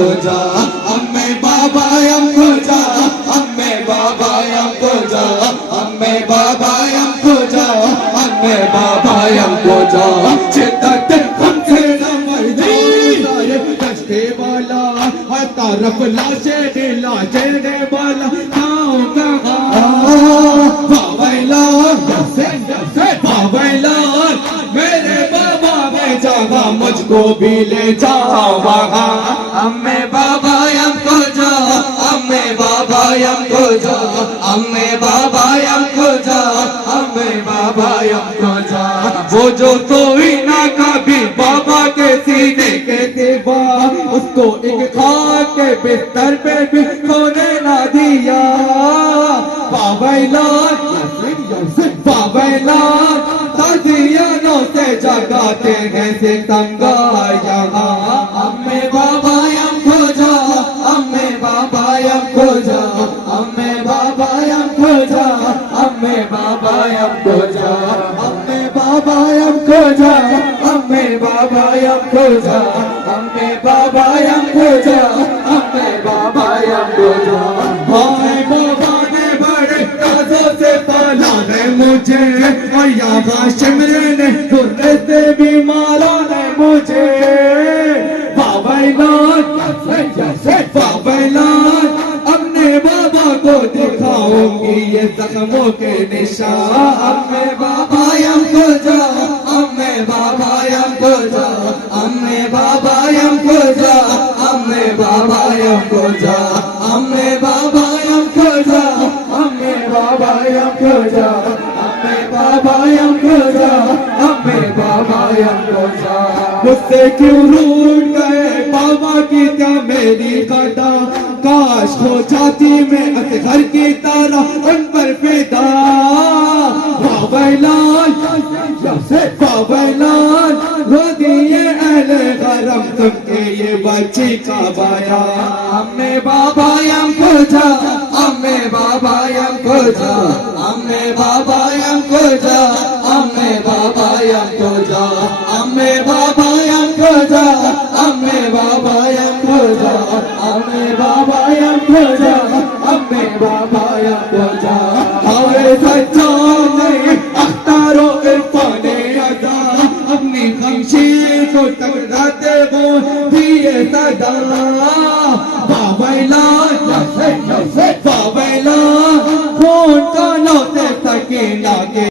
पूजा अम्मे बाबा पूजा अम्मे बाबा पूजा अम्मे बाबा पूजा अम्मे बाबा पूजा चित्त हमसे नमर्दी कष्टे वाला तरफ लाशे दिला चेहरे वाला बाबैला बाबैला मेरे बाबा में जावा मुझको भी ले जावा अम्मे बाबा हमको जा अम्मे बाबा हमको जा अम्मे बाबा हमको जा अम्मे बाबा हमको जा वो जो कोई ना कभी बाबा के सीने के देवा उसको एक खाक के बिस्तर पे भी सोने ना दिया बाबैला बाबैला ताजियानों से जगाते हैं सितंगा यहाँ अम्मे बाबा हमको जा अम्मे बाबा हमको जा अम्मे बाबा हमको जा अम्मे बाबा हमको जा अम्मे बाबा हमको जा अम्मे बाबा हमको जा अम्मे बाबा हमको जा अम्मे बाबा हमको जा हाय बाबा ने बड़े काजों से पाला है मुझे और यहाँ शिमरे ने गुर्रे से बीमारों ने मुझे बाबैलान अपने बाबा को दिखाऊंगी ये जख्मों के निशान अम्मे बाबा हमको जा अम्मे बाबा हमको जा अम्मे बाबा हमको जा अम्मे बाबा हमको जा अम्मे बाबा हमको जा अम्मे बाबा हमको जा अम्मे बाबा हमको जा अम्मे बाबा हमको जा मुझसे क्यों रूठ गए बाबा की क्या मेरी कदा काश हो जाती मैं असगर की तरह उन पर फिदा बाबैलाल बाबैलाल रो दिए अहले गरम तुमके ये बच्ची का बाया अम्मे बाबा हमको जा अम्मे बाबा हमको जा अम्मे बाबा हमको जा अम्मे बाबा हमको जा अम्मे बाबा हमको जा अम्मे बाबा हमको जा अम्मे बाबा हमको जा अम्मे बाबा हमको जा हमारे सच्चा नहीं अख्तारो इरफाने अदा अपनी खमशीर को टकराते वो भी ये सदा बाबैला